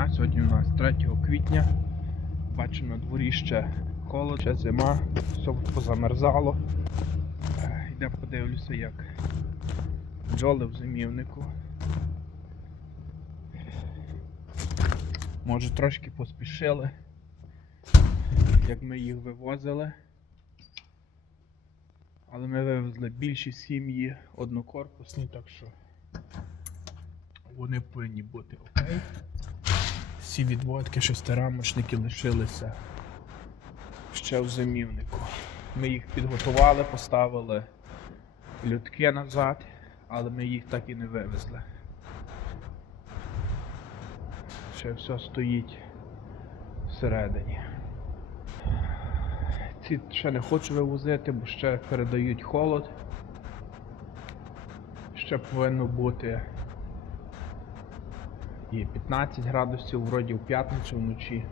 дня. Сьогодні у нас 3 квітня. Бачимо на дворі ще холод, ще зима, все позамерзало. Е, Йде подивлюся, як бджоли в зимівнику. Може трошки поспішили, як ми їх вивозили. Але ми вивезли більші сім'ї однокорпусні, так що вони повинні бути окей. Всі відводки, шестирамочники лишилися ще в зимівнику. Ми їх підготували, поставили людки назад, але ми їх так і не вивезли. Ще все стоїть всередині. Ці ще не хочу вивозити, бо ще передають холод. Ще повинно бути і 15 градусів, вроді в п'ятницю вночі.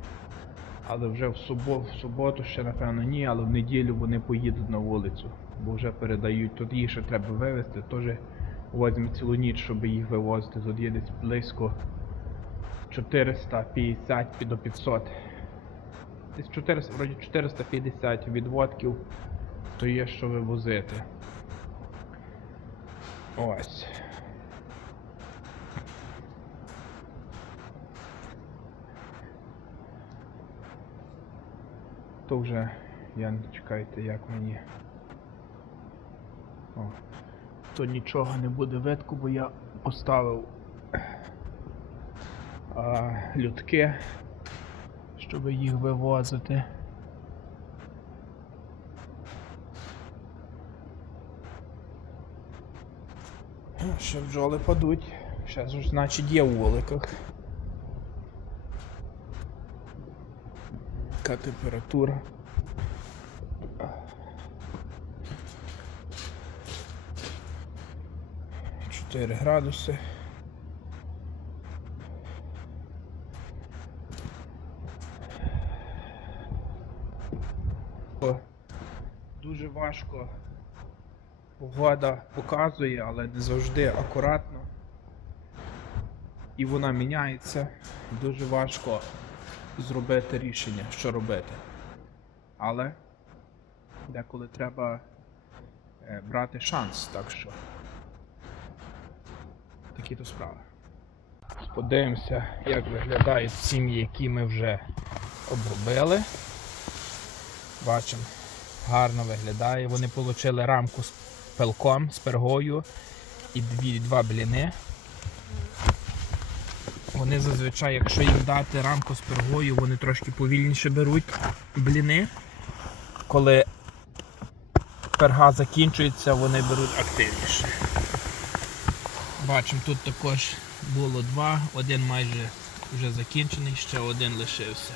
Але вже в, субо, в суботу ще напевно ні, але в неділю вони поїдуть на вулицю, бо вже передають. Тут їх ще треба вивезти, теж возьме цілу ніч, щоб їх вивозити. Тут є десь близько 450 до 500. Десь 400, вроді 450 відводків, то є що вивозити. Ось. То вже я не чекайте, як мені. О. То нічого не буде видку, бо я поставив а, людки, щоб їх вивозити. Ще бджоли падуть. Ще ж значить є у вуликах. Яка температура? Чотири градуси. Дуже важко. Погода показує, але не завжди акуратно. І вона міняється. Дуже важко зробити рішення, що робити. Але деколи треба е, брати шанс, так що такі то справи. Подивимося, як виглядають сім'ї, які ми вже обробили. Бачимо, гарно виглядає. Вони отримали рамку з пилком, з пергою і дві, два бліни. Вони зазвичай, якщо їм дати рамку з пергою, вони трошки повільніше беруть бліни. Коли перга закінчується, вони беруть активніше. Бачимо, тут також було два, один майже вже закінчений, ще один лишився.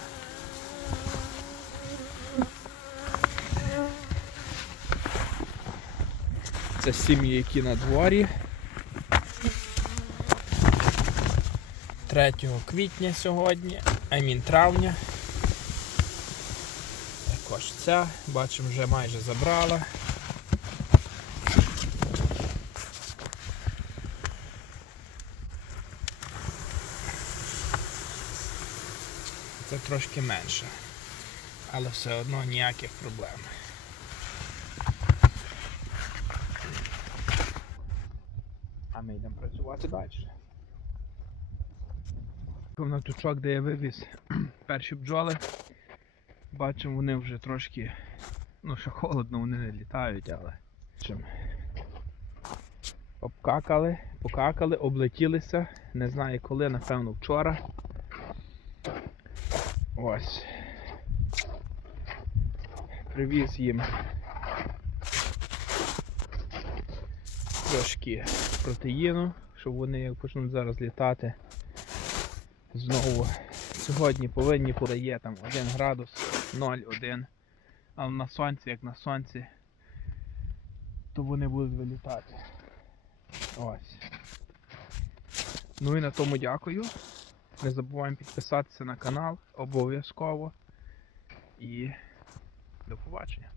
Це сім'ї, які на дворі. 3 квітня сьогодні, а мін травня. Також ця, бачимо, вже майже забрала. Це трошки менше, але все одно ніяких проблем. А ми йдемо працювати далі. На тучок, де я вивіз перші бджоли. Бачимо, вони вже трошки, ну що холодно, вони не літають, але. Обкакали, покакали, облетілися. Не знаю коли, напевно, вчора. Ось. Привіз їм трошки протеїну, щоб вони як почнуть зараз літати. Знову сьогодні повинні подає там 1 градус 0,1. Але на сонці, як на сонці, то вони будуть вилітати. Ось. Ну і на тому дякую. Не забуваємо підписатися на канал обов'язково. І до побачення.